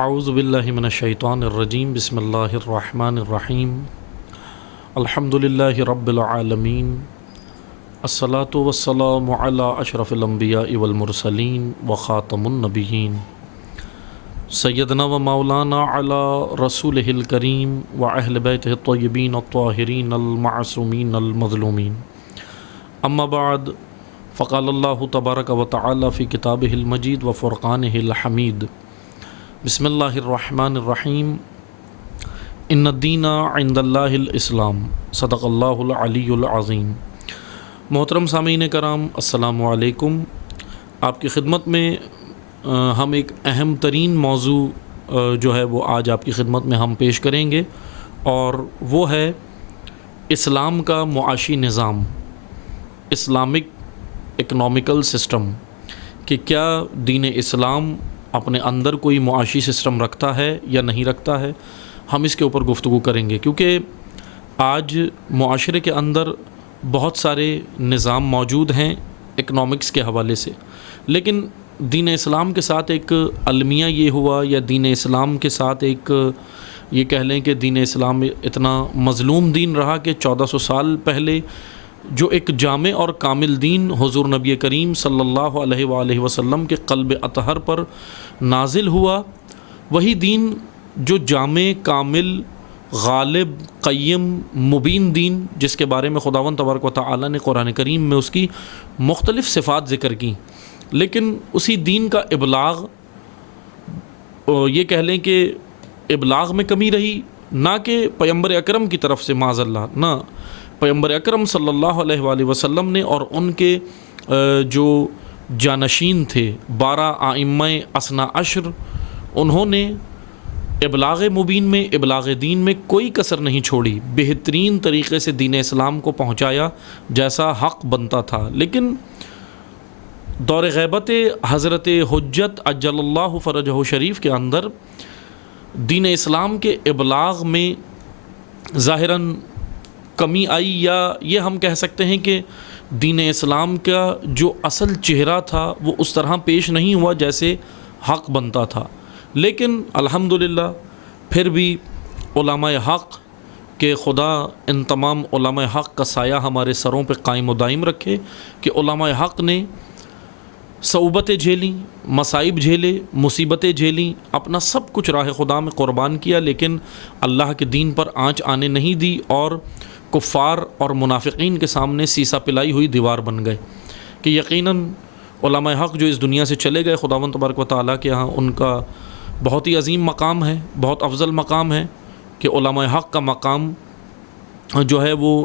اعوذ باللہ من الشیطان الرجیم بسم اللہ الرحمن الرحیم الحمد للہ رب العالمین الصلاة والسلام علی اشرف الانبیاء والمرسلین وخاتم النبیین سیدنا و مولانا علی رسولہ الکریم و اہل بیتہ الطیبین الطاہرین المعصومین المظلومین اما بعد فقال اللہ تبارک و تعالی فی کتابہ المجید و فرقانہ الحمید بسم اللہ الرحمن الرحیم ان الدین عند اللہ الاسلام صدق اللہ العلی العظیم۔ محترم سامعین کرام، السلام علیکم۔ آپ کی خدمت میں ہم ایک اہم ترین موضوع جو ہے وہ آج آپ کی خدمت میں ہم پیش کریں گے، اور وہ ہے اسلام کا معاشی نظام، اسلامک اکنامیکل سسٹم، کہ کیا دین اسلام اپنے اندر کوئی معاشی سسٹم رکھتا ہے یا نہیں رکھتا ہے۔ ہم اس کے اوپر گفتگو کریں گے، کیونکہ آج معاشرے کے اندر بہت سارے نظام موجود ہیں اکنامکس کے حوالے سے، لیکن دین اسلام کے ساتھ ایک المیہ یہ ہوا، یا دین اسلام کے ساتھ ایک یہ کہہ لیں کہ دین اسلام اتنا مظلوم دین رہا کہ 1400 سال پہلے جو ایک جامع اور کامل دین حضور نبی کریم صلی اللہ علیہ وآلہ وسلم کے قلب اطہر پر نازل ہوا، وہی دین جو جامع، کامل، غالب، قیم، مبین دین، جس کے بارے میں خداوند تبارک و تعالی نے قرآن کریم میں اس کی مختلف صفات ذکر کی، لیکن اسی دین کا ابلاغ، یہ کہہ لیں کہ ابلاغ میں کمی رہی، نہ کہ پیغمبر اکرم کی طرف سے، معاذ اللہ، نہ پیغمبر اکرم صلی اللہ علیہ وآلہ وسلم نے اور ان کے جو جانشین تھے 12 ائمہ اثنا عشر، انہوں نے ابلاغ مبین میں، ابلاغ دین میں کوئی کسر نہیں چھوڑی، بہترین طریقے سے دین اسلام کو پہنچایا جیسا حق بنتا تھا۔ لیکن دور غیبت حضرت حجت عجل اللہ فرجہ شریف کے اندر دین اسلام کے ابلاغ میں ظاہراً کمی آئی، یا یہ ہم کہہ سکتے ہیں کہ دین اسلام کا جو اصل چہرہ تھا وہ اس طرح پیش نہیں ہوا جیسے حق بنتا تھا۔ لیکن الحمدللہ پھر بھی علماء حق کہ خدا ان تمام علماء حق کا سایہ ہمارے سروں پہ قائم و دائم رکھے، کہ علماء حق نے صعوبتیں جھیلیں، مصائب جھیلے، مصیبتیں جھیلیں، اپنا سب کچھ راہ خدا میں قربان کیا، لیکن اللہ کے دین پر آنچ آنے نہیں دی، اور کفار اور منافقین کے سامنے سیسا پلائی ہوئی دیوار بن گئے۔ کہ یقیناً علماء حق جو اس دنیا سے چلے گئے، خداوند تبارک و تعالیٰ کے ہاں ان کا بہت ہی عظیم مقام ہے، بہت افضل مقام ہے، کہ علماء حق کا مقام جو ہے وہ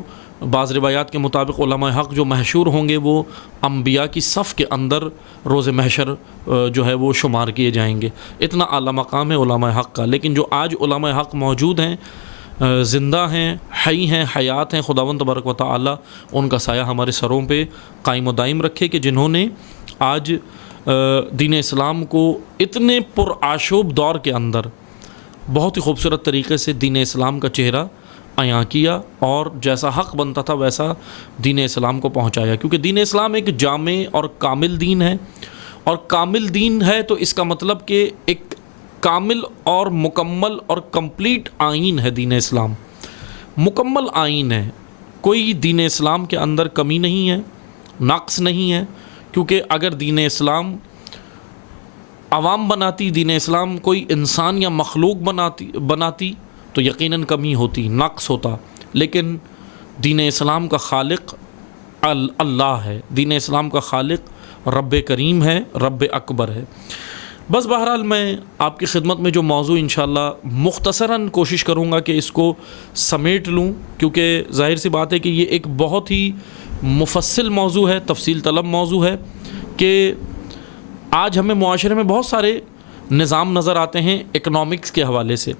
بعض روایات کے مطابق علماء حق جو محشور ہوں گے وہ انبیاء کی صف کے اندر روز محشر جو ہے وہ شمار کیے جائیں گے۔ اتنا اعلیٰ مقام ہے علماء حق کا۔ لیکن جو آج علماء حق موجود ہیں، زندہ ہیں، حی ہیں، حیات ہیں، خداوند تبارک و تعالی ان کا سایہ ہمارے سروں پہ قائم و دائم رکھے، کہ جنہوں نے آج دین اسلام کو اتنے پرآشوب دور کے اندر بہت ہی خوبصورت طریقے سے دین اسلام کا چہرہ عیاں کیا، اور جیسا حق بنتا تھا ویسا دین اسلام کو پہنچایا۔ کیونکہ دین اسلام ایک جامع اور کامل دین ہے، اور کامل دین ہے تو اس کا مطلب کہ ایک کامل اور مکمل اور کمپلیٹ آئین ہے دین اسلام، مکمل آئین ہے، کوئی دین اسلام کے اندر کمی نہیں ہے، نقص نہیں ہے۔ کیونکہ اگر دین اسلام عوام بناتی، دین اسلام کوئی انسان یا مخلوق بناتی تو یقیناً کمی ہوتی، نقص ہوتا، لیکن دین اسلام کا خالق اللہ ہے، دین اسلام کا خالق رب کریم ہے، رب اکبر ہے۔ بس بہرحال میں آپ کی خدمت میں جو موضوع انشاءاللہ مختصراً کوشش کروں گا کہ اس کو سمیٹ لوں، کیونکہ ظاہر سی بات ہے کہ یہ ایک بہت ہی مفصل موضوع ہے، تفصیل طلب موضوع ہے، کہ آج ہمیں معاشرے میں بہت سارے نظام نظر آتے ہیں اکنامکس کے حوالے سے۔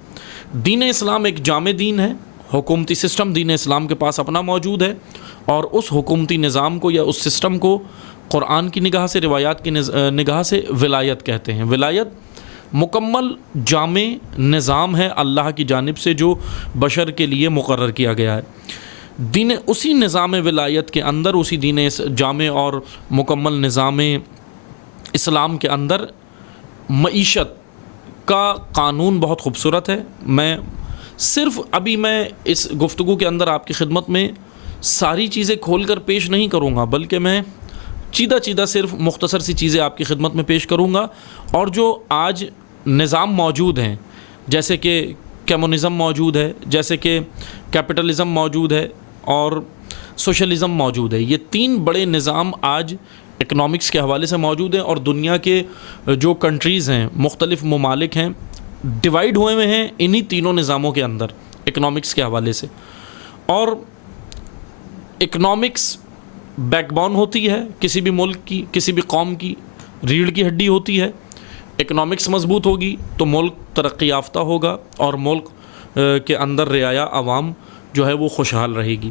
دین اسلام ایک جامع دین ہے، حکومتی سسٹم دین اسلام کے پاس اپنا موجود ہے، اور اس حکومتی نظام کو یا اس سسٹم کو قرآن کی نگاہ سے، روایات کی نگاہ سے ولایت کہتے ہیں۔ ولایت مکمل جامع نظام ہے اللہ کی جانب سے جو بشر کے لیے مقرر کیا گیا ہے۔ دین اسی نظام ولایت کے اندر، اسی دین جامع اور مکمل نظام اسلام کے اندر معیشت کا قانون بہت خوبصورت ہے. میں صرف ابھی میں اس گفتگو کے اندر آپ کی خدمت میں ساری چیزیں کھول کر پیش نہیں کروں گا، بلکہ میں چیدہ صرف مختصر سی چیزیں آپ کی خدمت میں پیش کروں گا. اور جو آج نظام موجود ہیں، جیسے کہ کمیونزم موجود ہے، جیسے کہ کیپٹلزم موجود ہے اور سوشلزم موجود ہے، یہ 3 بڑے نظام آج اکنامکس کے حوالے سے موجود ہیں. اور دنیا کے جو کنٹریز ہیں، مختلف ممالک ہیں، ڈیوائیڈ ہوئے ہیں انہی تینوں نظاموں کے اندر اکنامکس کے حوالے سے. اور اکنامکس بیک بون ہوتی ہے کسی بھی ملک کی، کسی بھی قوم کی ریڑھ کی ہڈی ہوتی ہے. اکنامکس مضبوط ہوگی تو ملک ترقی یافتہ ہوگا اور ملک کے اندر رعایا عوام جو ہے وہ خوشحال رہے گی.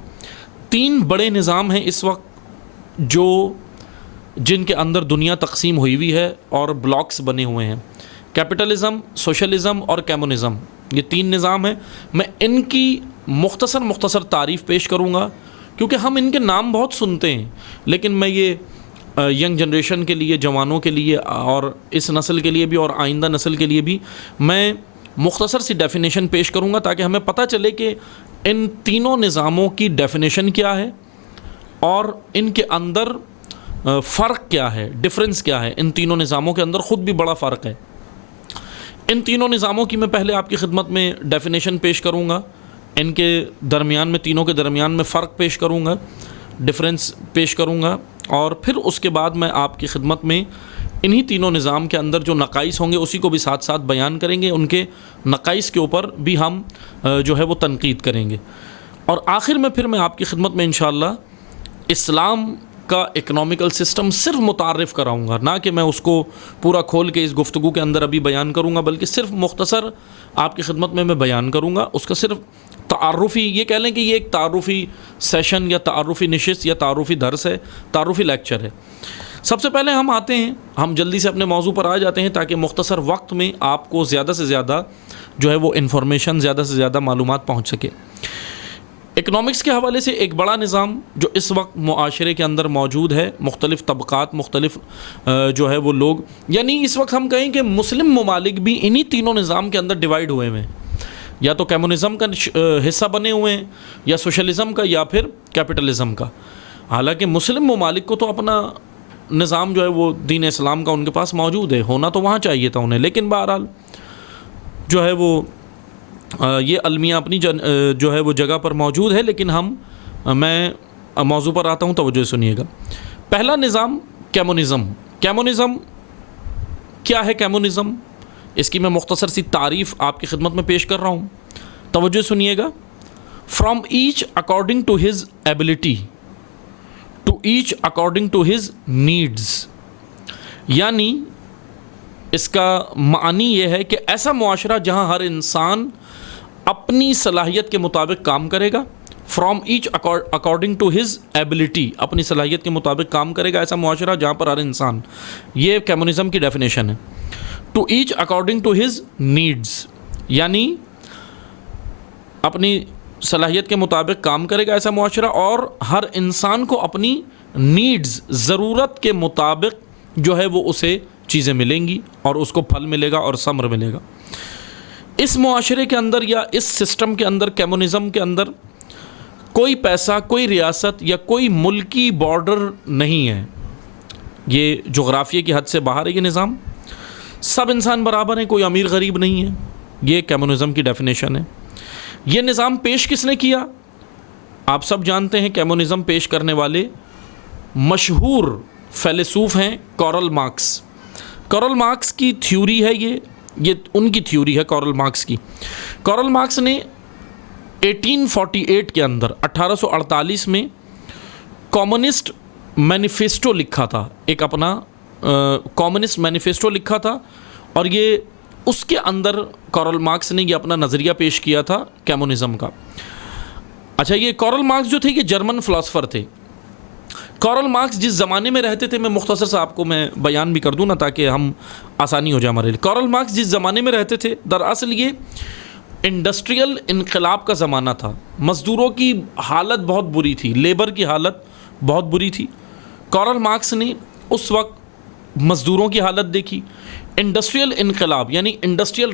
3 بڑے نظام ہیں اس وقت جن کے اندر دنیا تقسیم ہوئی ہے اور بلاکس بنے ہوئے ہیں. کیپٹلزم، سوشلزم اور کمیونزم، یہ 3 نظام ہیں. میں ان کی مختصر تعریف پیش کروں گا کیونکہ ہم ان کے نام بہت سنتے ہیں، لیکن میں یہ ینگ جنریشن کے لیے، جوانوں کے لیے اور اس نسل کے لیے بھی اور آئندہ نسل کے لیے بھی میں مختصر سی ڈیفینیشن پیش کروں گا تاکہ ہمیں پتہ چلے کہ ان تینوں نظاموں کی ڈیفینیشن کیا ہے اور ان کے اندر فرق کیا ہے، ڈفرنس کیا ہے. ان تینوں نظاموں کے اندر خود بھی بڑا فرق ہے. ان تینوں نظاموں کی میں پہلے آپ کی خدمت میں ڈیفینیشن پیش کروں گا، ان کے درمیان میں، تینوں کے درمیان میں فرق پیش کروں گا، ڈفرنس پیش کروں گا، اور پھر اس کے بعد میں آپ کی خدمت میں انہی تینوں نظام کے اندر جو نقائص ہوں گے اسی کو بھی ساتھ بیان کریں گے. ان کے نقائص کے اوپر بھی ہم جو ہے وہ تنقید کریں گے. اور آخر میں پھر میں آپ کی خدمت میں انشاءاللہ اسلام کا اکنامیکل سسٹم صرف متعارف کراؤں گا، نہ کہ میں اس کو پورا کھول کے اس گفتگو کے اندر ابھی بیان کروں گا، بلکہ صرف مختصر آپ کی خدمت میں بیان کروں گا. اس کا صرف تعارفی، یہ کہہ لیں کہ یہ ایک تعارفی سیشن یا تعارفی نشست یا تعارفی درس ہے، تعارفی لیکچر ہے. سب سے پہلے ہم جلدی سے اپنے موضوع پر آ جاتے ہیں تاکہ مختصر وقت میں آپ کو زیادہ سے زیادہ جو ہے وہ انفارمیشن، زیادہ سے زیادہ معلومات پہنچ سکے. اکنامکس کے حوالے سے ایک بڑا نظام جو اس وقت معاشرے کے اندر موجود ہے، مختلف طبقات، مختلف جو ہے وہ لوگ، یعنی اس وقت ہم کہیں کہ مسلم ممالک بھی انہی تینوں نظام کے اندر ڈیوائیڈ ہوئے ہیں، یا تو کمیونزم کا حصہ بنے ہوئے ہیں، یا سوشلزم کا، یا پھر کیپٹلزم کا. حالانکہ مسلم ممالک کو تو اپنا نظام جو ہے وہ دین اسلام کا ان کے پاس موجود ہے، ہونا تو وہاں چاہیے تھا انہیں، لیکن بہرحال جو ہے وہ یہ المیہ اپنی جو ہے وہ جگہ پر موجود ہے. لیکن میں موضوع پر آتا ہوں، توجہ سنیے گا. پہلا نظام کمیونزم. کمیونزم کیا ہے؟ کمیونزم اس کی میں مختصر سی تعریف آپ کی خدمت میں پیش کر رہا ہوں، توجہ سنیے گا. From each according to his ability to each according to his needs. یعنی اس کا معنی یہ ہے کہ ایسا معاشرہ جہاں ہر انسان اپنی صلاحیت کے مطابق کام کرے گا. From each according to his ability, اپنی صلاحیت کے مطابق کام کرے گا، ایسا معاشرہ جہاں پر ہر انسان، یہ کمیونزم کی ڈیفینیشن ہے. To each according to his needs, یعنی اپنی صلاحیت کے مطابق کام کرے گا ایسا معاشرہ، اور ہر انسان کو اپنی نیڈز، ضرورت کے مطابق جو ہے وہ اسے چیزیں ملیں گی اور اس کو پھل ملے گا اور ثمر ملے گا. اس معاشرے کے اندر یا اس سسٹم کے اندر، کمیونزم کے اندر، کوئی پیسہ، کوئی ریاست یا کوئی ملکی بارڈر نہیں ہے. یہ جغرافیے کی حد سے باہر ہے یہ نظام. سب انسان برابر ہیں، کوئی امیر غریب نہیں ہے. یہ کمیونزم کی ڈیفینیشن ہے. یہ نظام پیش کس نے کیا؟ آپ سب جانتے ہیں کمیونزم پیش کرنے والے مشہور فیلسوف ہیں کارل مارکس. کارل مارکس کی تھیوری ہے یہ ان کی تھیوری ہے کارل مارکس کی. کارل مارکس نے 1848 کے اندر 1848 میں کمیونسٹ مینیفیسٹو لکھا تھا، ایک اپنا کمیونسٹ مینیفیسٹو لکھا تھا، اور یہ اس کے اندر کارل مارکس نے یہ اپنا نظریہ پیش کیا تھا کمیونزم کا. اچھا، یہ کارل مارکس جو تھے یہ جرمن فلاسفر تھے. کارل مارکس جس زمانے میں رہتے تھے، میں مختصر سے آپ کو میں بیان بھی کر دوں نا تاکہ ہم آسانی ہو جائے ہمارے لیے. کارل مارکس جس زمانے میں رہتے تھے، دراصل یہ انڈسٹریل انقلاب کا زمانہ تھا. مزدوروں کی حالت بہت بری تھی، لیبر کی حالت بہت بری تھی. کارل مارکس نے اس وقت مزدوروں کی حالت دیکھی، انڈسٹریل انقلاب یعنی انڈسٹریل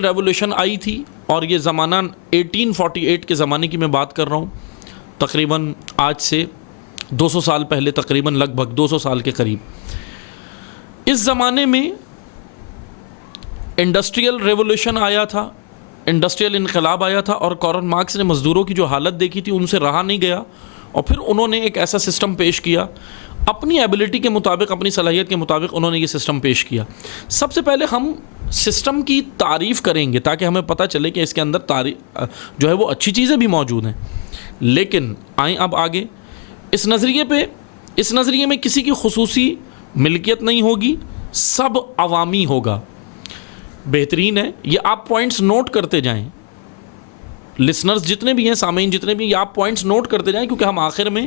ریولوشن آئی تھی، اور یہ زمانہ 1848 کے زمانے کی میں بات کر رہا ہوں، تقریباً آج سے 200 سال پہلے، تقریباً لگ بھگ 200 سال کے قریب۔ اس زمانے میں انڈسٹریل ریولوشن آیا تھا، انڈسٹریل انقلاب آیا تھا، اور کارل مارکس نے مزدوروں کی جو حالت دیکھی تھی ان سے رہا نہیں گیا، اور پھر انہوں نے ایک ایسا سسٹم پیش کیا، اپنی ایبلٹی کے مطابق، اپنی صلاحیت کے مطابق انہوں نے یہ سسٹم پیش کیا۔ سب سے پہلے ہم سسٹم کی تعریف کریں گے تاکہ ہمیں پتہ چلے کہ اس کے اندر جو ہے وہ اچھی چیزیں بھی موجود ہیں، لیکن آئیں اب آگے۔ اس نظریے میں کسی کی خصوصی ملکیت نہیں ہوگی، سب عوامی ہوگا۔ بہترین ہے، یہ آپ پوائنٹس نوٹ کرتے جائیں، لسنرز جتنے بھی ہیں، سامعین جتنے بھی ہیں، یہ آپ پوائنٹس نوٹ کرتے جائیں، کیونکہ ہم آخر میں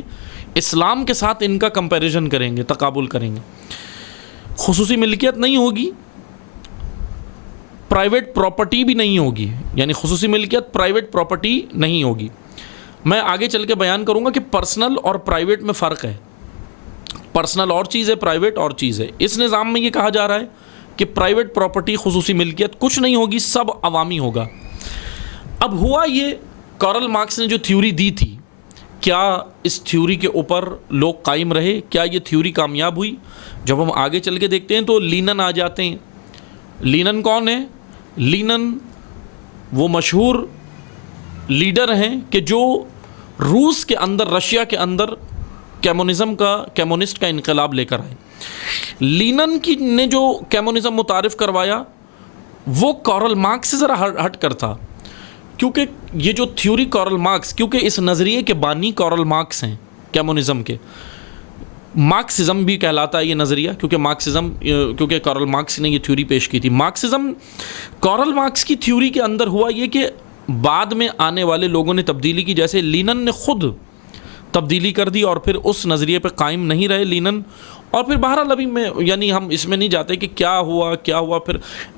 اسلام کے ساتھ ان کا کمپیریزن کریں گے، تقابل کریں گے۔ خصوصی ملکیت نہیں ہوگی، پرائیویٹ پراپرٹی بھی نہیں ہوگی، یعنی خصوصی ملکیت پرائیویٹ پراپرٹی نہیں ہوگی۔ میں آگے چل کے بیان کروں گا کہ پرسنل اور پرائیویٹ میں فرق ہے، پرسنل اور چیز ہے، پرائیویٹ اور چیز ہے۔ اس نظام میں یہ کہا جا رہا ہے کہ پرائیویٹ پراپرٹی، خصوصی ملکیت کچھ نہیں ہوگی، سب عوامی ہوگا۔ اب ہوا یہ، کارل مارکس نے جو تھیوری دی تھی، کیا اس تھیوری کے اوپر لوگ قائم رہے؟ کیا یہ تھیوری کامیاب ہوئی؟ جب ہم آگے چل کے دیکھتے ہیں تو لینن آ جاتے ہیں۔ لینن کون ہے؟ لینن وہ مشہور لیڈر ہیں کہ جو روس کے اندر، رشیا کے اندر کمیونسٹ کا انقلاب لے کر آئے۔ لینن نے جو کمیونزم متعارف کروایا وہ کارل مارکس سے ذرا ہٹ کر تھا، کیونکہ یہ جو تھیوری کارل مارکس، کیونکہ اس نظریے کے بانی کارل مارکس ہیں کمیونزم کے، مارکسزم بھی کہلاتا ہے یہ نظریہ، کیونکہ کارل مارکس نے یہ تھیوری پیش کی تھی۔ مارکسزم، کارل مارکس کی تھیوری کے اندر ہوا یہ کہ بعد میں آنے والے لوگوں نے تبدیلی کی، جیسے لینن نے خود تبدیلی کر دی اور پھر اس نظریے پہ قائم نہیں رہے لینن، اور پھر بہرحال ابھی یعنی ہم اس میں نہیں جاتے کہ کیا ہوا پھر،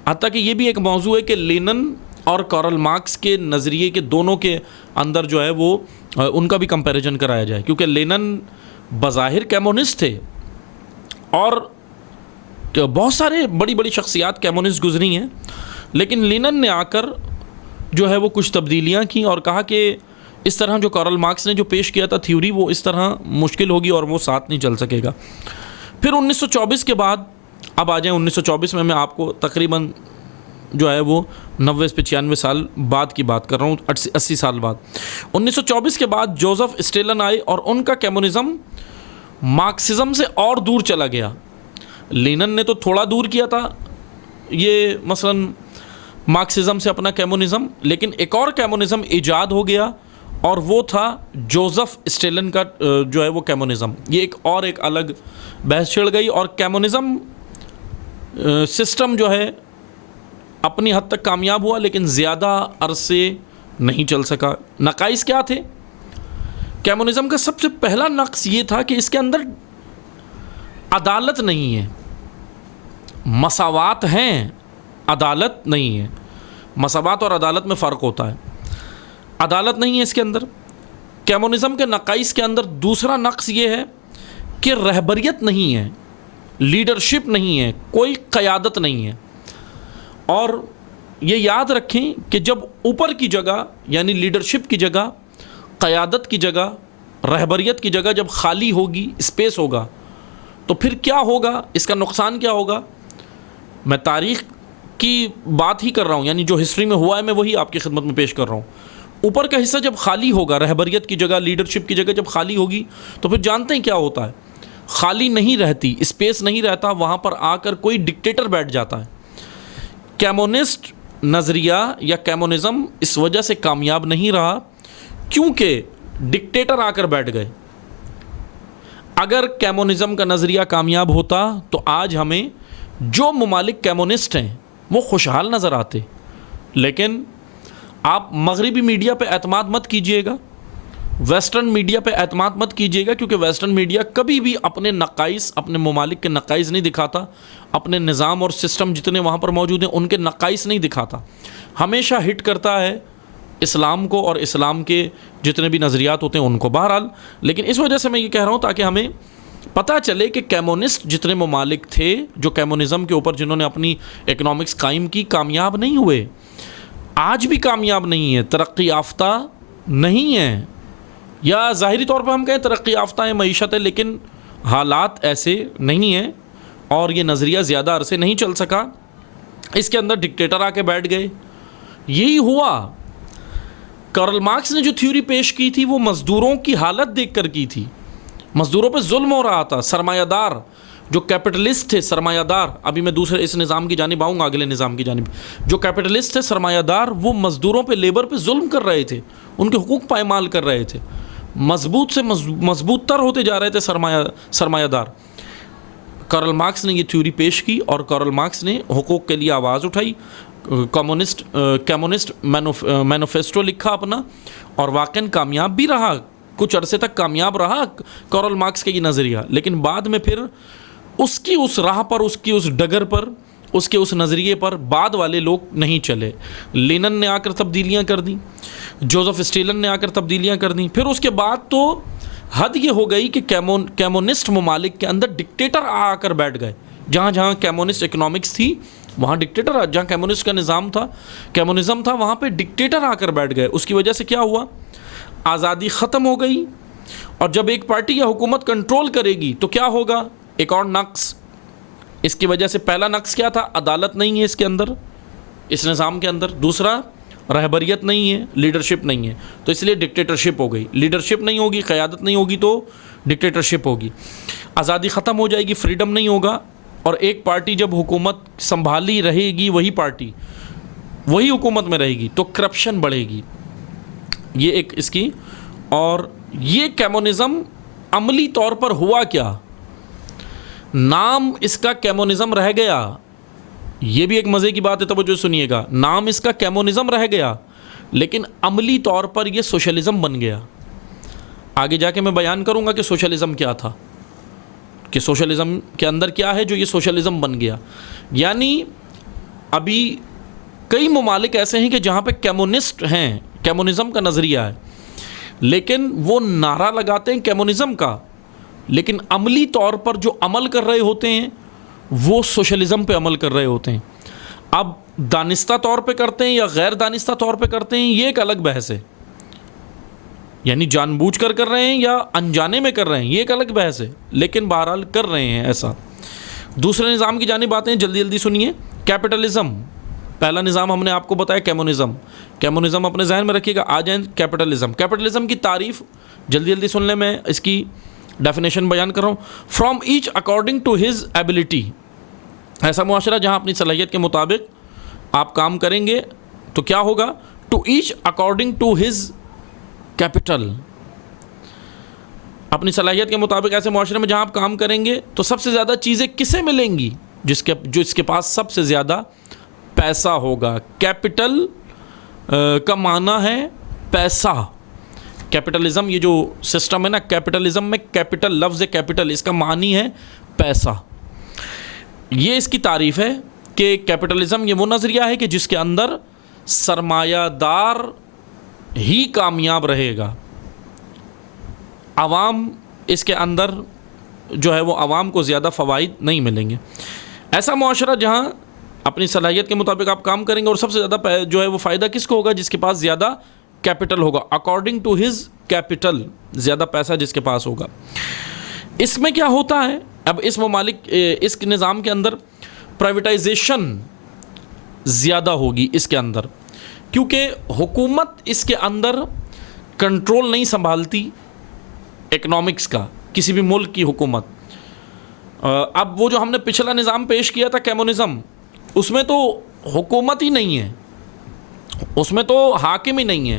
حتیٰ کہ یہ بھی ایک موضوع ہے کہ لینن اور کارل مارکس کے نظریے کے دونوں کے اندر جو ہے وہ ان کا بھی کمپیریزن کرایا جائے، کیونکہ لینن بظاہر کمیونسٹ تھے اور بہت سارے بڑی شخصیات کمیونسٹ گزری ہیں، لیکن لینن نے آ کر جو ہے وہ کچھ تبدیلیاں کی اور کہا کہ اس طرح جو کارل مارکس نے جو پیش کیا تھا تھیوری، وہ اس طرح مشکل ہوگی اور وہ ساتھ نہیں چل سکے گا۔ پھر 1924 کے بعد، اب آ جائیں 1924 میں آپ کو تقریباً جو ہے وہ 90-95 سال بعد کی بات کر رہا ہوں، 80 سال بعد۔ 1924 کے بعد جوزف اسٹیلن آئے اور ان کا کمیونزم مارکسزم سے اور دور چلا گیا۔ لینن نے تو تھوڑا دور کیا تھا یہ مثلاً مارکسزم سے اپنا کمیونزم، لیکن ایک اور کمیونزم ایجاد ہو گیا اور وہ تھا جوزف اسٹیلن کا جو ہے وہ کمیونزم۔ یہ ایک الگ بحث چھڑ گئی، اور کمیونزم سسٹم جو ہے اپنی حد تک کامیاب ہوا لیکن زیادہ عرصے نہیں چل سکا۔ نقائص کیا تھے؟ کمیونزم کا سب سے پہلا نقص یہ تھا کہ اس کے اندر عدالت نہیں ہے، مساوات ہیں، عدالت نہیں ہے۔ مساوات اور عدالت میں فرق ہوتا ہے، عدالت نہیں ہے اس کے اندر۔ کمیونزم کے نقائص کے اندر دوسرا نقص یہ ہے کہ رہبریت نہیں ہے، لیڈرشپ نہیں ہے، کوئی قیادت نہیں ہے۔ اور یہ یاد رکھیں کہ جب اوپر کی جگہ یعنی لیڈرشپ کی جگہ، قیادت کی جگہ، رہبریت کی جگہ جب خالی ہوگی، اسپیس ہوگا، تو پھر کیا ہوگا، اس کا نقصان کیا ہوگا؟ میں تاریخ کی بات ہی کر رہا ہوں، یعنی جو ہسٹری میں ہوا ہے میں وہی آپ کی خدمت میں پیش کر رہا ہوں۔ اوپر کا حصہ جب خالی ہوگا، رہبریت کی جگہ، لیڈرشپ کی جگہ جب خالی ہوگی، تو پھر جانتے ہیں کیا ہوتا ہے، خالی نہیں رہتی، اسپیس نہیں رہتا، وہاں پر آ کر کوئی ڈکٹیٹر بیٹھ جاتا ہے۔ کمیونسٹ نظریہ یا کمیونزم اس وجہ سے کامیاب نہیں رہا کیونکہ ڈکٹیٹر آ کر بیٹھ گئے۔ اگر کمیونزم کا نظریہ کامیاب ہوتا تو آج ہمیں جو ممالک کمیونسٹ ہیں وہ خوشحال نظر آتے، لیکن آپ مغربی میڈیا پہ اعتماد مت کیجیے گا، ویسٹرن میڈیا پہ اعتماد مت کیجیے گا، کیونکہ ویسٹرن میڈیا کبھی بھی اپنے نقائص، اپنے ممالک کے نقائص نہیں دکھاتا، اپنے نظام اور سسٹم جتنے وہاں پر موجود ہیں ان کے نقائص نہیں دکھاتا، ہمیشہ ہٹ کرتا ہے اسلام کو اور اسلام کے جتنے بھی نظریات ہوتے ہیں ان کو۔ بہرحال لیکن اس وجہ سے میں یہ کہہ رہا ہوں تاکہ ہمیں پتہ چلے کہ کمیونسٹ جتنے ممالک تھے جو کمیونزم کے اوپر جنہوں نے اپنی اکنامکس قائم کی، کامیاب نہیں ہوئے، آج بھی کامیاب نہیں ہیں، ترقی یافتہ نہیں ہیں، یا ظاہری طور پہ ہم کہیں ترقی یافتہ ہیں، معیشت ہے، لیکن حالات ایسے نہیں ہیں، اور یہ نظریہ زیادہ عرصے نہیں چل سکا، اس کے اندر ڈکٹیٹر آ کے بیٹھ گئے۔ یہی ہوا۔ کارل مارکس نے جو تھیوری پیش کی تھی وہ مزدوروں کی حالت دیکھ کر کی تھی، مزدوروں پہ ظلم ہو رہا تھا، سرمایہ دار جو کیپٹلسٹ تھے، سرمایہ دار، ابھی میں دوسرے اس نظام کی جانب آؤں گا، اگلے نظام کی جانب، جو کیپٹلسٹ تھے، سرمایہ دار، وہ مزدوروں پہ، لیبر پہ ظلم کر رہے تھے، ان کے حقوق پائمال کر رہے تھے، مضبوط سے مضبوط تر ہوتے جا رہے تھے سرمایہ دار۔ کارل مارکس نے یہ تھیوری پیش کی، اور کارل مارکس نے حقوق کے لیے آواز اٹھائی، کمیونسٹ مینیفیسٹو لکھا اپنا، اور واقعاً کامیاب بھی رہا، کچھ عرصے تک کامیاب رہا کارل مارکس کا یہ نظریہ، لیکن بعد میں پھر اس کی اس راہ پر، اس کی اس ڈگر پر، اس کے اس نظریے پر بعد والے لوگ نہیں چلے۔ لینن نے آ کر تبدیلیاں کر دیں، جوزف اسٹیلن نے آ کر تبدیلیاں کر دیں، پھر اس کے بعد تو حد یہ ہو گئی کہ کمیونسٹ ممالک کے اندر ڈکٹیٹر آ کر بیٹھ گئے، جہاں جہاں کمیونسٹ اکنامکس تھی وہاں ڈکٹیٹر، جہاں کمیونسٹ کا نظام تھا، کمیونزم تھا، وہاں پہ ڈکٹیٹر آ کر بیٹھ گئے۔ اس کی وجہ سے کیا ہوا؟ آزادی ختم ہو گئی، اور جب ایک پارٹی یا حکومت کنٹرول کرے گی تو کیا ہوگا؟ ایک اور نقص اس کی وجہ سے، پہلا نقص کیا تھا؟ عدالت نہیں ہے اس کے اندر، اس نظام کے اندر۔ دوسرا، رہبریت نہیں ہے، لیڈرشپ نہیں ہے، تو اس لیے ڈکٹیٹرشپ ہو گئی۔ لیڈرشپ نہیں ہوگی، قیادت نہیں ہوگی تو ڈکٹیٹرشپ ہوگی، آزادی ختم ہو جائے گی، فریڈم نہیں ہوگا، اور ایک پارٹی جب حکومت سنبھالی رہے گی، وہی پارٹی وہی حکومت میں رہے گی، تو کرپشن بڑھے گی۔ یہ ایک اس کی، اور یہ کمیونزم عملی طور پر ہوا کیا؟ نام اس کا کمیونزم رہ گیا، یہ بھی ایک مزے کی بات ہے، توجہ سنیے گا، نام اس کا کمیونزم رہ گیا، لیکن عملی طور پر یہ سوشلزم بن گیا۔ آگے جا کے میں بیان کروں گا کہ سوشلزم کیا تھا، کہ سوشلزم کے اندر کیا ہے جو یہ سوشلزم بن گیا۔ یعنی ابھی کئی ممالک ایسے ہیں کہ جہاں پہ کمیونسٹ ہیں، کمیونزم کا نظریہ ہے، لیکن وہ نعرہ لگاتے ہیں کمیونزم کا، لیکن عملی طور پر جو عمل کر رہے ہوتے ہیں وہ سوشلزم پہ عمل کر رہے ہوتے ہیں۔ اب دانستہ طور پہ کرتے ہیں یا غیر دانستہ طور پہ کرتے ہیں، یہ ایک الگ بحث ہے، یعنی جان بوجھ کر کر رہے ہیں یا انجانے میں کر رہے ہیں، یہ ایک الگ بحث ہے، لیکن بہرحال کر رہے ہیں ایسا۔ دوسرے نظام کی جانب آتے ہیں، جلدی جلدی سنیے۔ کیپٹلزم، پہلا نظام ہم نے آپ کو بتایا کمیونزم، کمیونزم اپنے ذہن میں رکھیے گا۔ آ جائیں کیپٹلزم۔ کیپٹلزم کی تعریف جلدی جلدی سن لیں، میں اس کی ڈیفینیشن بیان کر رہا ہوں۔ From each according to his ability, ایسا معاشرہ جہاں اپنی صلاحیت کے مطابق آپ کام کریں گے تو کیا ہوگا؟ To each according to his capital, اپنی صلاحیت کے مطابق ایسے معاشرے میں جہاں آپ کام کریں گے تو سب سے زیادہ چیزیں کسے ملیں گی؟ جو اس کے پاس سب سے زیادہ پیسہ ہوگا۔ کیپٹل کا معنی ہے پیسہ۔ کیپٹلزم، یہ جو سسٹم ہے نا، کیپٹلزم میں کیپٹل، لفظ کیپٹل، اس کا معنی ہے پیسہ۔ یہ اس کی تعریف ہے کہ کیپٹلزم یہ وہ نظریہ ہے کہ جس کے اندر سرمایہ دار ہی کامیاب رہے گا، عوام اس کے اندر جو ہے وہ عوام کو زیادہ فوائد نہیں ملیں گے۔ ایسا معاشرہ جہاں اپنی صلاحیت کے مطابق آپ کام کریں گے اور سب سے زیادہ جو ہے وہ فائدہ کس کو ہوگا؟ جس کے پاس زیادہ کیپٹل ہوگا، اکارڈنگ ٹو ہز کیپٹل، زیادہ پیسہ جس کے پاس ہوگا۔ اس میں کیا ہوتا ہے؟ اب اس ممالک، اس نظام کے اندر پرائیویٹائزیشن زیادہ ہوگی اس کے اندر، کیونکہ حکومت اس کے اندر کنٹرول نہیں سنبھالتی اکنامکس کا، کسی بھی ملک کی حکومت۔ اب وہ جو ہم نے پچھلا نظام پیش کیا تھا کمیونزم، اس میں تو حکومت ہی نہیں ہے، اس میں تو حاکم ہی نہیں ہے،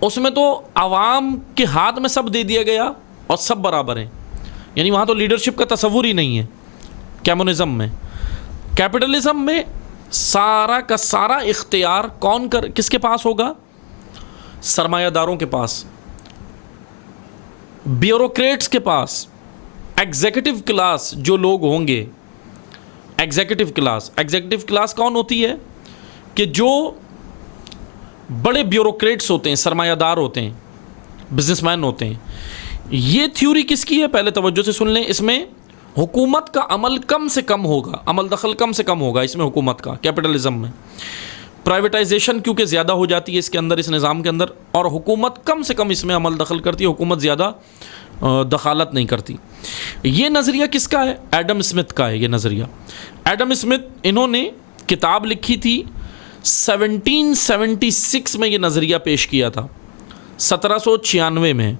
اس میں تو عوام کے ہاتھ میں سب دے دیا گیا اور سب برابر ہیں، یعنی وہاں تو لیڈرشپ کا تصور ہی نہیں ہے کمیونزم میں۔ کیپٹلزم میں سارا کا سارا اختیار کس کے پاس ہوگا؟ سرمایہ داروں کے پاس، بیوروکریٹس کے پاس، ایگزیکٹو کلاس جو لوگ ہوں گے۔ ایگزیکٹو کلاس کون ہوتی ہے؟ کہ جو بڑے بیوروکریٹس ہوتے ہیں، سرمایہ دار ہوتے ہیں، بزنس مین ہوتے ہیں، یہ تھیوری کس کی ہے؟ پہلے توجہ سے سن لیں. اس میں حکومت کا عمل کم سے کم ہوگا، عمل دخل کم سے کم ہوگا اس میں حکومت کا، کیپٹلزم میں. پرائیویٹائزیشن کیونکہ زیادہ ہو جاتی ہے اس کے اندر، اس نظام کے اندر، اور حکومت کم سے کم اس میں عمل دخل کرتی ہے، حکومت زیادہ دخالت نہیں کرتی. یہ نظریہ کس کا ہے؟ ایڈم اسمتھ کا ہے یہ نظریہ. ایڈم اسمتھ انہوں نے کتاب لکھی تھی 1776 میں، یہ نظریہ پیش کیا تھا 1796 میں.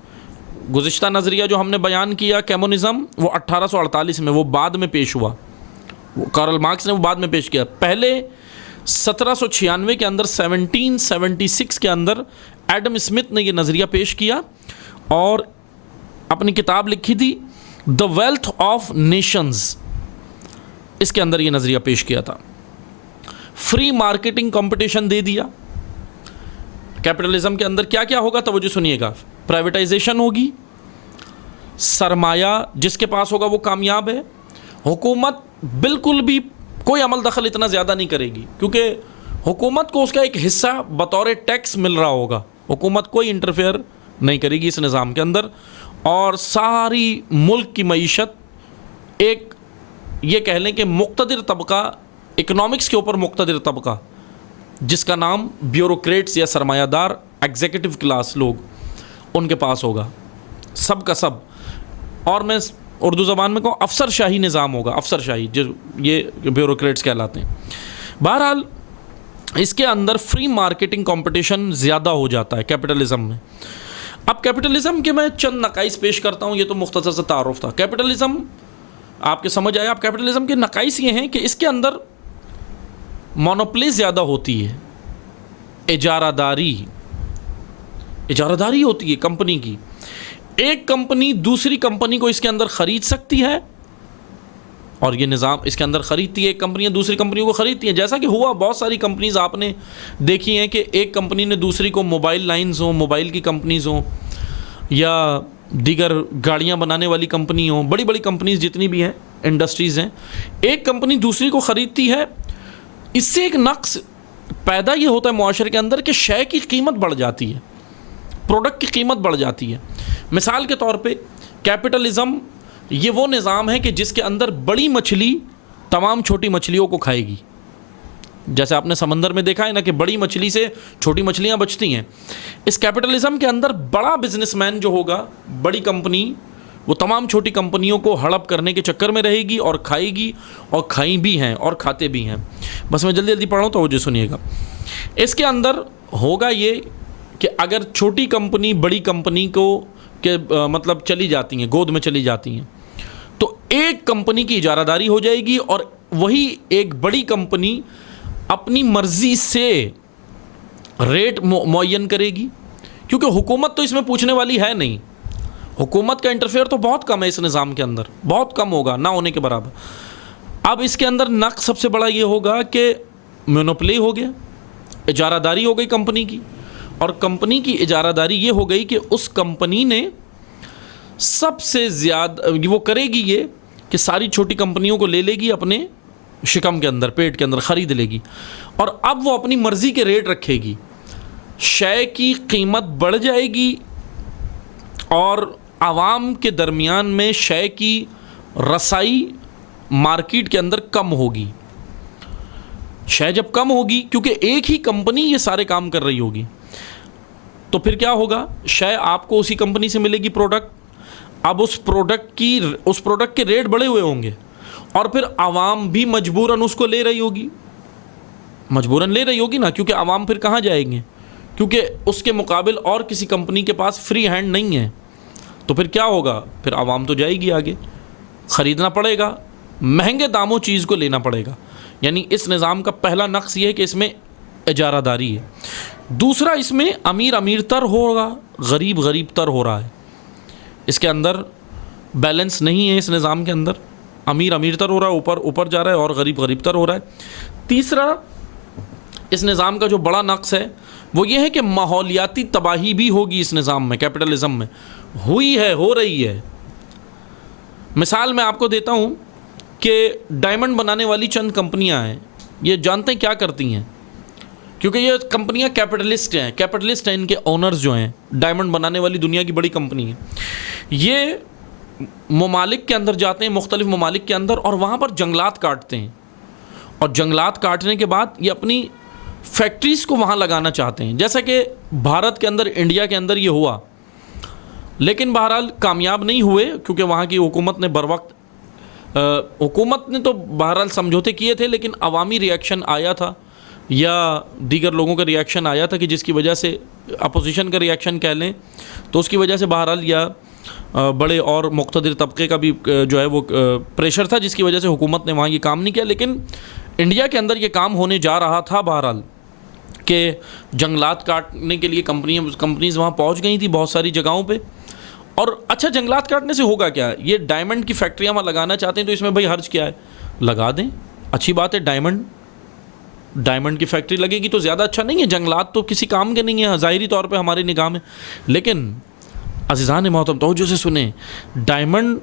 گزشتہ نظریہ جو ہم نے بیان کیا کمیونزم، وہ 1848 میں، وہ بعد میں پیش ہوا، وہ کارل مارکس نے وہ بعد میں پیش کیا. پہلے 1796 کے اندر، 1776 کے اندر ایڈم اسمتھ نے یہ نظریہ پیش کیا اور اپنی کتاب لکھی تھی دا ویلتھ آف نیشنز. اس کے اندر یہ نظریہ پیش کیا تھا. فری مارکیٹنگ کمپٹیشن دے دیا. کیپٹلزم کے اندر کیا کیا ہوگا؟ توجہ سنیے گا. پرائیویٹائزیشن ہوگی، سرمایہ جس کے پاس ہوگا وہ کامیاب ہے. حکومت بالکل بھی کوئی عمل دخل اتنا زیادہ نہیں کرے گی، کیونکہ حکومت کو اس کا ایک حصہ بطور ٹیکس مل رہا ہوگا. حکومت کوئی انٹرفیئر نہیں کرے گی اس نظام کے اندر، اور ساری ملک کی معیشت ایک یہ کہہ لیں کہ مقتدر طبقہ، اکنامکس کے اوپر مقتدر طبقہ، جس کا نام بیوروکریٹس یا سرمایہ دار ایگزیکٹو کلاس لوگ، ان کے پاس ہوگا سب کا سب. اور میں اردو زبان میں کہوں افسر شاہی نظام ہوگا، افسر شاہی جو یہ بیوروکریٹس کہلاتے ہیں. بہرحال اس کے اندر فری مارکیٹنگ کمپٹیشن زیادہ ہو جاتا ہے کیپٹلزم میں. اب کیپٹلزم کے میں چند نقائص پیش کرتا ہوں، یہ تو مختصر سے تعارف تھا. کیپٹلزم آپ کے سمجھ آیا. اب کیپٹلزم کے نقائص یہ ہیں کہ اس کے اندر مونوپلی زیادہ ہوتی ہے، اجارہ داری ہوتی ہے کمپنی کی. ایک کمپنی دوسری کمپنی کو اس کے اندر خرید سکتی ہے، اور یہ نظام اس کے اندر خریدتی ہے. ایک کمپنیاں دوسری کمپنیوں کو خریدتی ہیں، جیسا کہ ہوا بہت ساری کمپنیز آپ نے دیکھی ہیں کہ ایک کمپنی نے دوسری کو، موبائل لائنز ہوں، موبائل کی کمپنیز ہوں، یا دیگر گاڑیاں بنانے والی کمپنی ہوں، بڑی بڑی کمپنیز جتنی بھی ہیں، انڈسٹریز ہیں، ایک کمپنی دوسری کو خریدتی ہے. اس سے ایک نقص پیدا یہ ہوتا ہے معاشرے کے اندر کہ شے کی قیمت بڑھ جاتی ہے، پروڈکٹ کی قیمت بڑھ جاتی ہے. مثال کے طور پہ کیپٹلزم یہ وہ نظام ہے کہ جس کے اندر بڑی مچھلی تمام چھوٹی مچھلیوں کو کھائے گی. جیسے آپ نے سمندر میں دیکھا ہے نا کہ بڑی مچھلی سے چھوٹی مچھلیاں بچتی ہیں. اس کیپٹلزم کے اندر بڑا بزنس مین جو ہوگا، بڑی کمپنی، وہ تمام چھوٹی کمپنیوں کو ہڑپ کرنے کے چکر میں رہے گی اور کھائے گی، اور کھائی بھی ہیں اور کھاتے بھی ہیں. بس میں جلدی جلدی پڑھ رہا ہوں تو وہ جو سنیے گا. اس کے اندر ہوگا یہ کہ اگر چھوٹی کمپنی بڑی کمپنی کو مطلب چلی جاتی ہیں، گود میں چلی جاتی ہیں، تو ایک کمپنی کی اجارہ داری ہو جائے گی، اور وہی ایک بڑی کمپنی اپنی مرضی سے ریٹ معین کرے گی، کیونکہ حکومت تو اس میں پوچھنے والی ہے نہیں. حکومت کا انٹرفیئر تو بہت کم ہے اس نظام کے اندر، بہت کم ہوگا، نہ ہونے کے برابر. اب اس کے اندر نقص سب سے بڑا یہ ہوگا کہ مونوپلی ہو گیا، اجارہ داری ہو گئی کمپنی کی. اور کمپنی کی اجارہ داری یہ ہو گئی کہ اس کمپنی نے سب سے زیادہ وہ کرے گی یہ کہ ساری چھوٹی کمپنیوں کو لے لے گی اپنے شکم کے اندر، پیٹ کے اندر خرید لے گی، اور اب وہ اپنی مرضی کے ریٹ رکھے گی. شے کی قیمت بڑھ جائے گی، اور عوام کے درمیان میں شے کی رسائی مارکیٹ کے اندر کم ہوگی. شے جب کم ہوگی، کیونکہ ایک ہی کمپنی یہ سارے کام کر رہی ہوگی، تو پھر کیا ہوگا؟ شے آپ کو اسی کمپنی سے ملے گی پروڈکٹ. اب اس پروڈکٹ کے ریٹ بڑھے ہوئے ہوں گے، اور پھر عوام بھی مجبوراً اس کو لے رہی ہوگی، نا، کیونکہ عوام پھر کہاں جائیں گے؟ کیونکہ اس کے مقابل اور کسی کمپنی کے پاس فری ہینڈ نہیں ہے. تو پھر کیا ہوگا؟ پھر عوام تو جائے گی آگے، خریدنا پڑے گا، مہنگے داموں چیز کو لینا پڑے گا. یعنی اس نظام کا پہلا نقص یہ ہے کہ اس میں اجارہ داری ہے. دوسرا، اس میں امیر تر ہوگا، غریب تر ہو رہا ہے. اس کے اندر بیلنس نہیں ہے اس نظام کے اندر. امیر تر ہو رہا ہے، اوپر جا رہا ہے، اور غریب تر ہو رہا ہے. تیسرا، اس نظام کا جو بڑا نقص ہے وہ یہ ہے کہ ماحولیاتی تباہی بھی ہوگی اس نظام میں، کیپٹلزم میں ہو رہی ہے. مثال میں آپ کو دیتا ہوں کہ ڈائمنڈ بنانے والی چند کمپنیاں ہیں، یہ جانتے ہیں کیا کرتی ہیں؟ کیونکہ یہ کمپنیاں کیپٹلسٹ ہیں ان کے اونرز جو ہیں، ڈائمنڈ بنانے والی دنیا کی بڑی کمپنی ہے، یہ ممالک کے اندر جاتے ہیں، مختلف ممالک کے اندر، اور وہاں پر جنگلات کاٹتے ہیں، اور جنگلات کاٹنے کے بعد یہ اپنی فیکٹریز کو وہاں لگانا چاہتے ہیں، جیسا کہ بھارت کے اندر، انڈیا کے اندر یہ ہوا، لیکن بہرحال کامیاب نہیں ہوئے، کیونکہ وہاں کی حکومت نے بروقت حکومت نے تو بہرحال سمجھوتے کیے تھے، لیکن عوامی ری ایکشن آیا تھا یا دیگر لوگوں کا ری ایکشن آیا تھا کہ جس کی وجہ سے اپوزیشن کا ری ایکشن کہہ لیں، تو اس کی وجہ سے بہرحال یا بڑے اور مقتدر طبقے کا بھی جو ہے وہ پریشر تھا، جس کی وجہ سے حکومت نے وہاں یہ کام نہیں کیا، لیکن انڈیا کے اندر یہ کام ہونے جا رہا تھا بہرحال کہ جنگلات کاٹنے کے لیے کمپنیز وہاں پہنچ گئی تھی بہت ساری جگہوں پہ. اور اچھا جنگلات کاٹنے سے ہوگا کیا؟ یہ ڈائمنڈ کی فیکٹریاں وہاں لگانا چاہتے ہیں، تو اس میں بھائی حرج کیا ہے؟ لگا دیں، اچھی بات ہے. ڈائمنڈ کی فیکٹری لگے گی تو زیادہ اچھا نہیں ہے؟ جنگلات تو کسی کام کے نہیں ہیں ظاہری طور پہ ہماری نگاہ میں، لیکن عزیزان محترم توجہ سے سنیں، ڈائمنڈ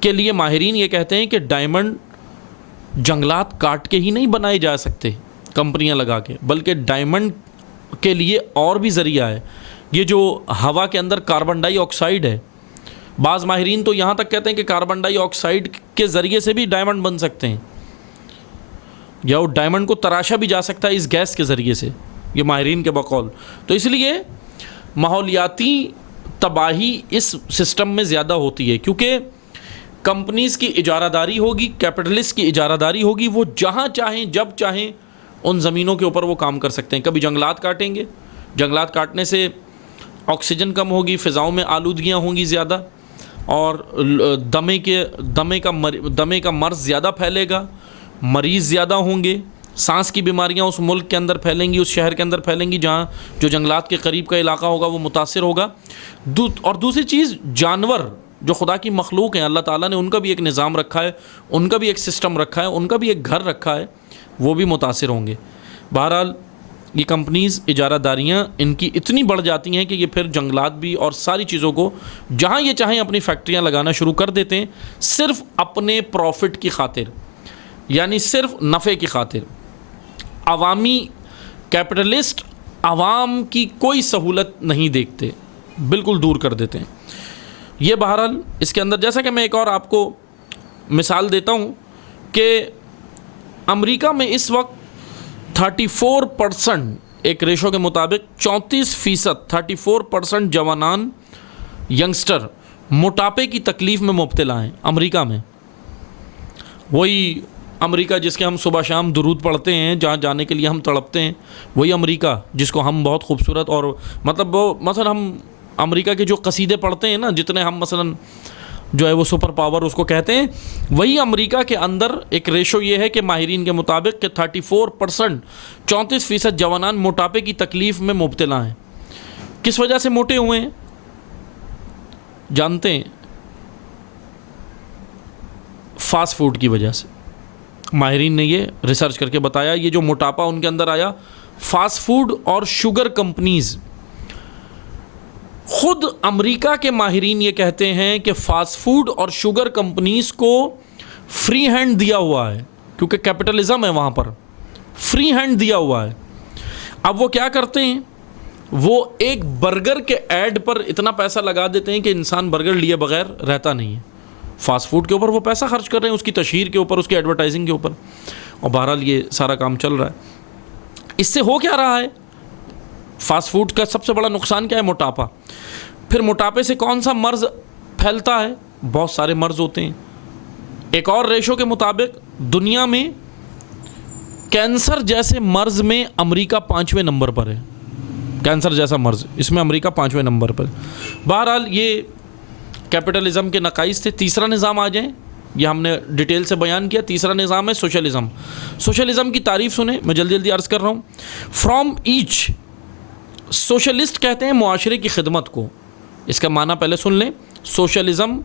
کے لیے ماہرین یہ کہتے ہیں کہ ڈائمنڈ جنگلات کاٹ کے ہی نہیں بنائے جا سکتے کمپنیاں لگا کے، بلکہ ڈائمنڈ کے لیے اور بھی ذریعہ ہے. یہ جو ہوا کے اندر کاربن ڈائی آکسائڈ ہے، بعض ماہرین تو یہاں تک کہتے ہیں کہ کاربن ڈائی آکسائڈ کے ذریعے سے بھی ڈائمنڈ بن سکتے ہیں، یا وہ ڈائمنڈ کو تراشا بھی جا سکتا ہے اس گیس کے ذریعے سے، یہ ماہرین کے بقول. تو اس لیے ماحولیاتی تباہی اس سسٹم میں زیادہ ہوتی ہے، کیونکہ کمپنیز کی اجارہ داری ہوگی، کیپٹلسٹ کی اجارہ داری ہوگی، وہ جہاں چاہیں جب چاہیں ان زمینوں کے اوپر وہ کام کر سکتے ہیں. کبھی جنگلات کاٹیں گے، جنگلات کاٹنے سے آکسیجن کم ہوگی، فضاؤں میں آلودگیاں ہوں گی زیادہ، اور دمے کا مرض زیادہ پھیلے گا، مریض زیادہ ہوں گے، سانس کی بیماریاں اس ملک کے اندر پھیلیں گی، اس شہر کے اندر پھیلیں گی جہاں جو جنگلات کے قریب کا علاقہ ہوگا وہ متاثر ہوگا. اور دوسری چیز، جانور جو خدا کی مخلوق ہیں، اللہ تعالیٰ نے ان کا بھی ایک نظام رکھا ہے، ان کا بھی ایک سسٹم رکھا ہے، ان کا بھی ایک گھر رکھا ہے، وہ بھی متاثر ہوں گے. بہرحال یہ کمپنیز اجارہ داریاں ان کی اتنی بڑھ جاتی ہیں کہ یہ پھر جنگلات بھی اور ساری چیزوں کو جہاں یہ چاہیں اپنی فیکٹریاں لگانا شروع کر دیتے ہیں، صرف اپنے پروفٹ کی خاطر، یعنی صرف نفع کی خاطر. عوامی کیپٹلسٹ عوام کی کوئی سہولت نہیں دیکھتے، بالکل دور کر دیتے ہیں. یہ بہرحال اس کے اندر، جیسا کہ میں ایک اور آپ کو مثال دیتا ہوں کہ امریکہ میں اس وقت 34% ایک ریشو کے مطابق 34% 34% جوانان ینگسٹر موٹاپے کی تکلیف میں مبتلا ہیں امریکہ میں. وہی امریکہ جس کے ہم صبح شام درود پڑھتے ہیں، جہاں جانے کے لیے ہم تڑپتے ہیں، وہی امریکہ جس کو ہم بہت خوبصورت اور مطلب وہ مثلا ہم امریکہ کے جو قصیدے پڑھتے ہیں نا، جتنے ہم مثلا جو ہے وہ سپر پاور اس کو کہتے ہیں، وہی امریکہ کے اندر ایک ریشو یہ ہے کہ ماہرین کے مطابق کہ 34% 34% جوانان موٹاپے کی تکلیف میں مبتلا ہیں. کس وجہ سے موٹے ہوئے ہیں جانتے ہیں؟ فاسٹ فوڈ کی وجہ سے. ماہرین نے یہ ریسرچ کر کے بتایا، یہ جو موٹاپا ان کے اندر آیا، فاسٹ فوڈ اور شوگر کمپنیز. خود امریکہ کے ماہرین یہ کہتے ہیں کہ فاسٹ فوڈ اور شوگر کمپنیز کو فری ہینڈ دیا ہوا ہے، کیونکہ کیپٹلزم ہے وہاں پر، فری ہینڈ دیا ہوا ہے. اب وہ کیا کرتے ہیں؟ وہ ایک برگر کے ایڈ پر اتنا پیسہ لگا دیتے ہیں کہ انسان برگر لیے بغیر رہتا نہیں ہے. فاسٹ فوڈ کے اوپر وہ پیسہ خرچ کر رہے ہیں، اس کی تشہیر کے اوپر، اس کی ایڈورٹائزنگ کے اوپر، اور بہرحال یہ سارا کام چل رہا ہے. اس سے ہو کیا رہا ہے؟ فاسٹ فوڈ کا سب سے بڑا نقصان کیا ہے؟ موٹاپا. پھر موٹاپے سے کون سا مرض پھیلتا ہے؟ بہت سارے مرض ہوتے ہیں. ایک اور ریشو کے مطابق دنیا میں کینسر جیسے مرض میں امریکہ 5ویں نمبر پر ہے. کینسر جیسا مرض، اس میں امریکہ 5ویں نمبر پر. بہرحال یہ کیپٹلزم کے نقائص تھے. تیسرا نظام آ جائیں، یہ ہم نے ڈیٹیل سے بیان کیا. تیسرا نظام ہے سوشلزم. سوشلزم کی تعریف سنیں، میں جلدی جلدی عرض کر رہا ہوں. فرام ایچ، سوشلسٹ کہتے ہیں معاشرے کی خدمت کو. اس کا معنی پہلے سن لیں. سوشلزم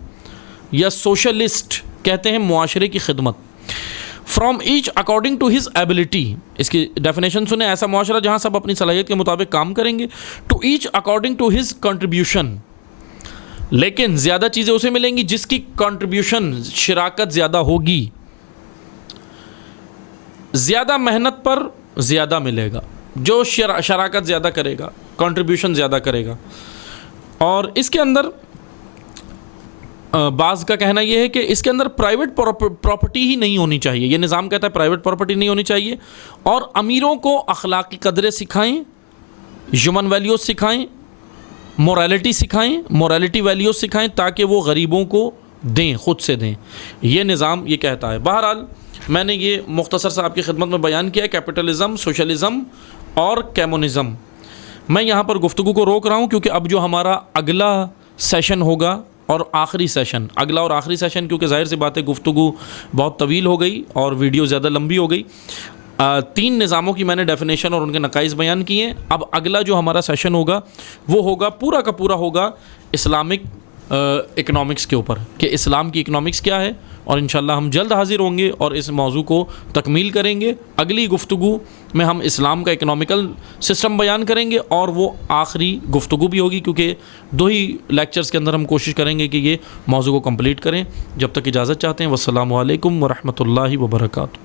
یا سوشلسٹ کہتے ہیں معاشرے کی خدمت. From each according to his ability, اس کی ڈیفینیشن سنیں. ایسا معاشرہ جہاں سب اپنی صلاحیت کے مطابق کام کریں گے. To each according to his contribution, لیکن زیادہ چیزیں اسے ملیں گی جس کی کنٹریبیوشن، شراکت زیادہ ہوگی. زیادہ محنت پر زیادہ ملے گا. جو شراکت زیادہ کرے گا، کنٹریبیوشن زیادہ کرے گا. اور اس کے اندر بعض کا کہنا یہ ہے کہ اس کے اندر پرائیویٹ پراپرٹی ہی نہیں ہونی چاہیے. یہ نظام کہتا ہے پرائیویٹ پراپرٹی نہیں ہونی چاہیے، اور امیروں کو اخلاقی قدریں سکھائیں، ہیومن ویلیوز سکھائیں، مورالٹی سکھائیں، مورالٹی ویلیوز سکھائیں، تاکہ وہ غریبوں کو دیں، خود سے دیں. یہ نظام یہ کہتا ہے. بہرحال میں نے یہ مختصر سے آپ کی خدمت میں بیان کیا ہے کیپٹلزم، سوشلزم اور کمیونزم. میں یہاں پر گفتگو کو روک رہا ہوں کیونکہ اب جو ہمارا اگلا سیشن ہوگا اور آخری سیشن، اگلا اور آخری سیشن، کیونکہ ظاہر سی بات ہے گفتگو بہت طویل ہو گئی اور ویڈیو زیادہ لمبی ہو گئی. 3 نظاموں کی میں نے ڈیفینیشن اور ان کے نقائص بیان کیے ہیں. اب اگلا جو ہمارا سیشن ہوگا وہ ہوگا پورا کا پورا ہوگا اسلامک اکنامکس کے اوپر، کہ اسلام کی اکنامکس کیا ہے، اور انشاءاللہ ہم جلد حاضر ہوں گے اور اس موضوع کو تکمیل کریں گے. اگلی گفتگو میں ہم اسلام کا اکنامیکل سسٹم بیان کریں گے، اور وہ آخری گفتگو بھی ہوگی کیونکہ 2 ہی لیکچرز کے اندر ہم کوشش کریں گے کہ یہ موضوع کو کمپلیٹ کریں. جب تک اجازت چاہتے ہیں، والسلام علیکم ورحمۃ اللہ وبرکاتہ.